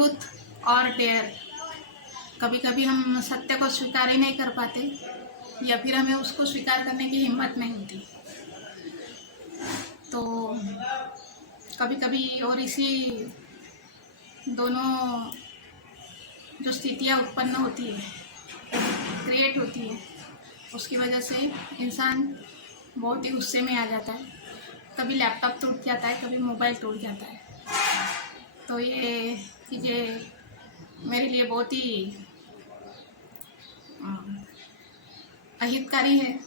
Truth और dare. कभी कभी हम सत्य को स्वीकार ही नहीं कर पाते, या फिर हमें उसको स्वीकार करने की हिम्मत नहीं होती। तो कभी कभी और इसी दोनों जो स्थितियाँ उत्पन्न होती है, क्रिएट होती है, उसकी वजह से इंसान बहुत ही गुस्से में आ जाता है। कभी लैपटॉप टूट जाता है, कभी मोबाइल टूट जाता है। तो ये चीज़ें मेरे लिए बहुत ही अहितकारी है।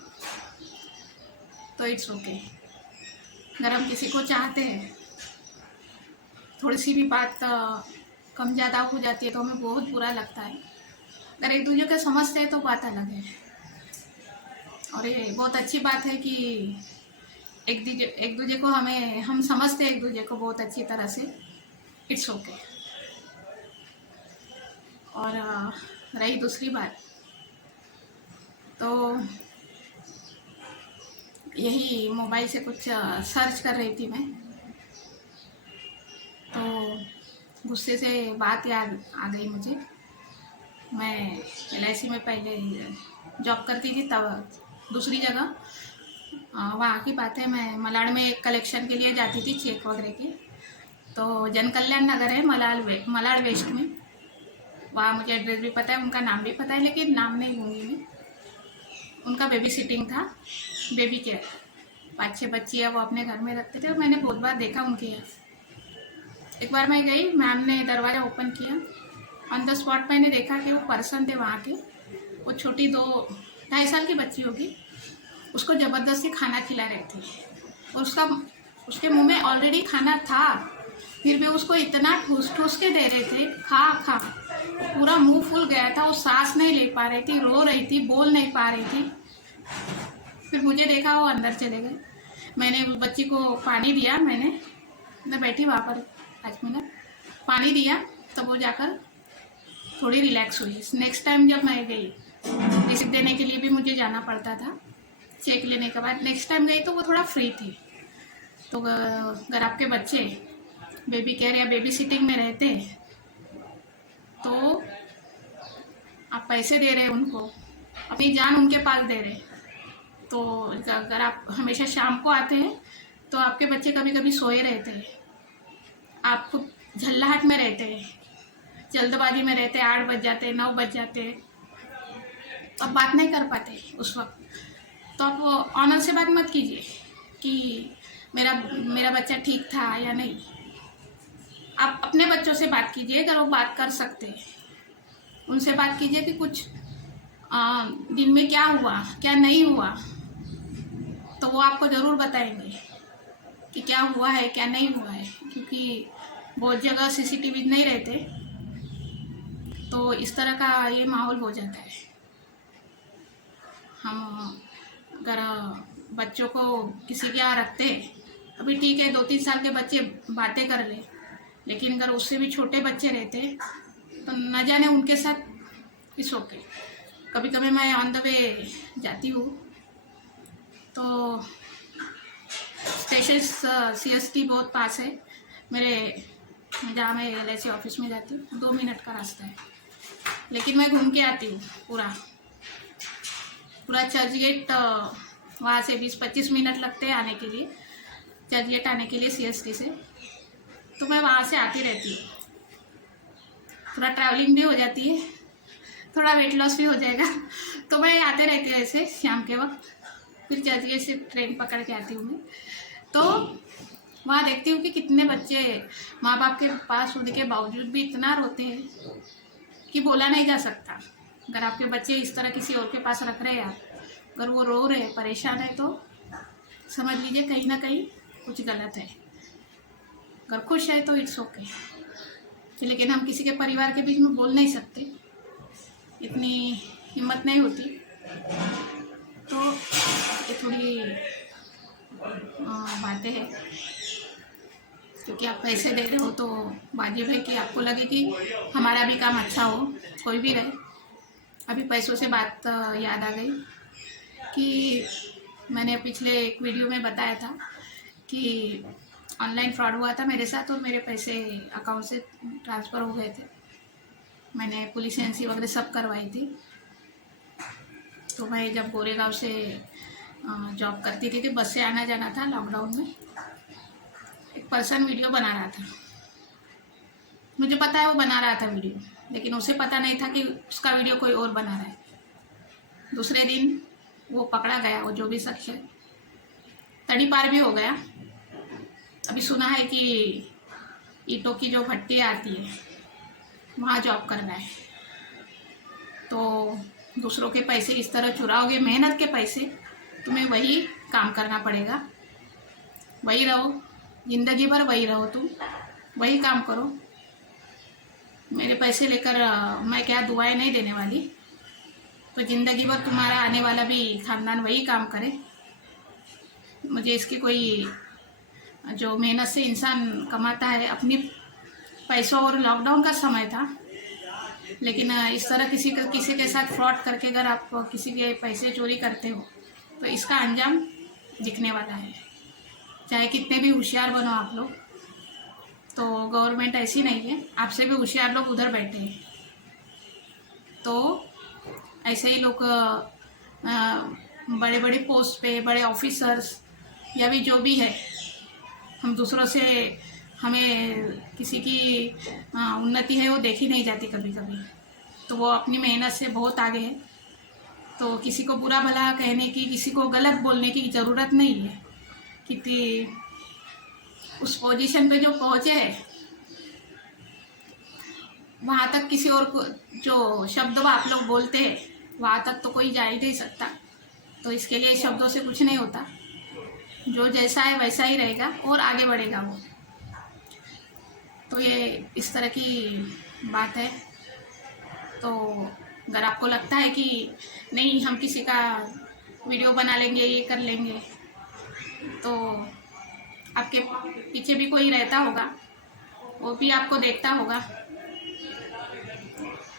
तो इट्स ओके। अगर हम किसी को चाहते हैं, थोड़ी सी भी बात कम ज़्यादा हो जाती है तो हमें बहुत बुरा लगता है। अगर एक दूसरे को समझते हैं तो बात अलग है। और ये बहुत अच्छी बात है कि एक दूसरे को हम समझते हैं एक दूसरे को बहुत अच्छी तरह से। It's okay. और रही दूसरी बात, तो यही मोबाइल से कुछ सर्च कर रही थी मैं, तो गुस्से से बात याद आ गई मुझे। मैं LIC में पहले जॉब करती थी, तब दूसरी जगह वहाँ की बात है, मैं मलाड में एक कलेक्शन के लिए जाती थी चेक वगैरह के। तो जन कल्याण नगर है मलाड वेस्ट में, वहाँ मुझे एड्रेस भी पता है, उनका नाम भी पता है, लेकिन नाम नहीं लूँगी मैं। उनका बेबी सिटिंग था, बेबी केयर। 5-6 बच्ची है, वो अपने घर में रखते थे और मैंने बहुत बार देखा उनके यहाँ। एक बार मैं गई, मैम ने दरवाज़ा ओपन किया, ऑन द स्पॉट मैंने देखा कि वो पर्सन थे वहाँ के। वो छोटी 2-2.5 साल की बच्ची होगी, उसको ज़बरदस्ती खाना खिला रही थी और उसके मुंह में ऑलरेडी खाना था, फिर भी उसको इतना ठूस ठूस के दे रहे थे, खा खा। पूरा मुंह फूल गया था, वो सांस नहीं ले पा रही थी, रो रही थी, बोल नहीं पा रही थी। फिर मुझे देखा, वो अंदर चले गए। मैंने उस बच्ची को पानी दिया, मैं बैठी वहाँ पर 5 मिनट पानी दिया, तब वो जाकर थोड़ी रिलैक्स हुई। नेक्स्ट टाइम जब मैं गई, रिसिप्ट देने के लिए भी मुझे जाना पड़ता था चेक लेने के बाद, नेक्स्ट टाइम गई तो वो थोड़ा फ्री थी। तो अगर आपके बच्चे बेबी केयर या बेबी सिटिंग में रहते तो आप पैसे दे रहे उनको, अपनी जान उनके पास दे रहे, तो अगर आप हमेशा शाम को आते हैं तो आपके बच्चे कभी कभी सोए रहते हैं, आप खुद झल्लाहट में रहते हैं, जल्दबाजी में रहते, 8 बज जाते, 9 बज जाते, तो आप बात नहीं कर पाते उस वक्त। तो आप ऑनर से बात मत कीजिए कि मेरा बच्चा ठीक था या नहीं। आप अपने बच्चों से बात कीजिए, अगर वो बात कर सकते हैं उनसे बात कीजिए कि कुछ दिन में क्या हुआ क्या नहीं हुआ, तो वो आपको ज़रूर बताएंगे कि क्या हुआ है क्या नहीं हुआ है। क्योंकि बहुत जगह CCTV नहीं रहते, तो इस तरह का ये माहौल हो जाता है। हम अगर बच्चों को किसी के यहाँ रखते, अभी ठीक है 2-3 साल के बच्चे बातें कर ले, लेकिन अगर उससे भी छोटे बच्चे रहते तो न जाने उनके साथ इस ओके। कभी कभी मैं ऑन द वे जाती हूँ तो स्टेशन CST बहुत पास है मेरे, जहाँ मैं LIC ऑफिस में जाती हूँ, 2 मिनट का रास्ता है, लेकिन मैं घूम के आती हूँ पूरा चर्च गेट। वहाँ से 20-25 मिनट लगते हैं आने के लिए, चर्च गेट आने के लिए CST से। तो मैं वहाँ से आती रहती हूँ, थोड़ा ट्रैवलिंग भी हो जाती है, थोड़ा वेट लॉस भी हो जाएगा। तो मैं आते रहती हूँ ऐसे शाम के वक्त, फिर चर्च गेट से ट्रेन पकड़ के आती हूँ मैं। तो वहाँ देखती हूँ कि कितने बच्चे माँ बाप के पास होने के बावजूद भी इतना रोते हैं कि बोला नहीं जा सकता। अगर आपके बच्चे इस तरह किसी और के पास रख रहे हैं आप, अगर वो रो रहे परेशान है, तो समझ लीजिए कहीं ना कहीं कुछ गलत है। अगर खुश है तो इट्स ओके, लेकिन हम किसी के परिवार के बीच में बोल नहीं सकते, इतनी हिम्मत नहीं होती। तो ये थोड़ी बातें हैं, क्योंकि आप पैसे दे रहे हो तो वाजिब है कि आपको लगे कि हमारा भी काम अच्छा हो, कोई भी रहे। अभी पैसों से बात याद आ गई कि मैंने पिछले एक वीडियो में बताया था कि ऑनलाइन फ्रॉड हुआ था मेरे साथ और मेरे पैसे अकाउंट से ट्रांसफ़र हो गए थे। मैंने पुलिस एजेंसी वगैरह सब करवाई थी। तो मैं जब गोरेगांव से जॉब करती थी तो बस से आना जाना था लॉकडाउन में। एक पर्सन वीडियो बना रहा था, मुझे पता है वो बना रहा था वीडियो, लेकिन उसे पता नहीं था कि उसका वीडियो कोई और बना रहा है। दूसरे दिन वो पकड़ा गया, वो जो भी शख्स है, तड़ी पार भी हो गया। अभी सुना है कि ईंटों की जो भट्टी आती है वहाँ जॉब कर रहा है। तो दूसरों के पैसे इस तरह चुराओगे, मेहनत के पैसे, तुम्हें वही काम करना पड़ेगा। वही रहो, ज़िंदगी भर वही रहो, तुम वही काम करो। मेरे पैसे लेकर मैं क्या दुआएं नहीं देने वाली। तो ज़िंदगी भर तुम्हारा आने वाला भी खानदान वही काम करे। मुझे इसकी कोई, जो मेहनत से इंसान कमाता है अपनी पैसों, और लॉकडाउन का समय था, लेकिन इस तरह किसी के साथ फ्रॉड करके अगर आप किसी के पैसे चोरी करते हो तो इसका अंजाम दिखने वाला है। चाहे कितने भी होशियार बनो आप लोग, तो गवर्नमेंट ऐसी नहीं है, आपसे भी होशियार लोग उधर बैठे हैं। तो ऐसे ही लोग बड़े बड़े पोस्ट पे, बड़े ऑफिसर्स या भी जो भी है, हम दूसरों से, हमें किसी की उन्नति है वो देखी नहीं जाती कभी कभी। तो वो अपनी मेहनत से बहुत आगे है। तो किसी को बुरा भला कहने की, किसी को गलत बोलने की ज़रूरत नहीं है। कि उस पोजीशन पे जो पहुँचे हैं वहाँ तक किसी और को जो शब्द आप लोग बोलते हैं वहाँ तक तो कोई जा ही नहीं सकता। तो इसके लिए शब्दों से कुछ नहीं होता, जो जैसा है वैसा ही रहेगा और आगे बढ़ेगा वो। तो ये इस तरह की बात है। तो अगर आपको लगता है कि नहीं हम किसी का वीडियो बना लेंगे, ये कर लेंगे, तो आपके पीछे भी कोई रहता होगा, वो भी आपको देखता होगा।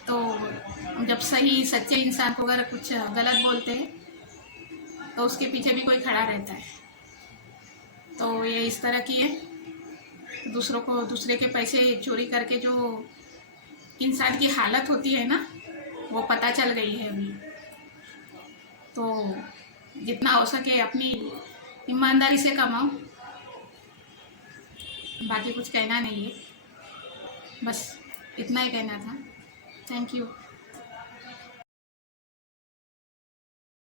तो जब सही सच्चे इंसान को अगर कुछ गलत बोलते हैं तो उसके पीछे भी कोई खड़ा रहता है। तो ये इस तरह की है, दूसरे के पैसे चोरी करके जो इंसान की हालत होती है ना, वो पता चल गई है अभी। तो जितना हो सके अपनी ईमानदारी से कमाओ, बाकी कुछ कहना नहीं है, बस इतना ही कहना था। Thank you.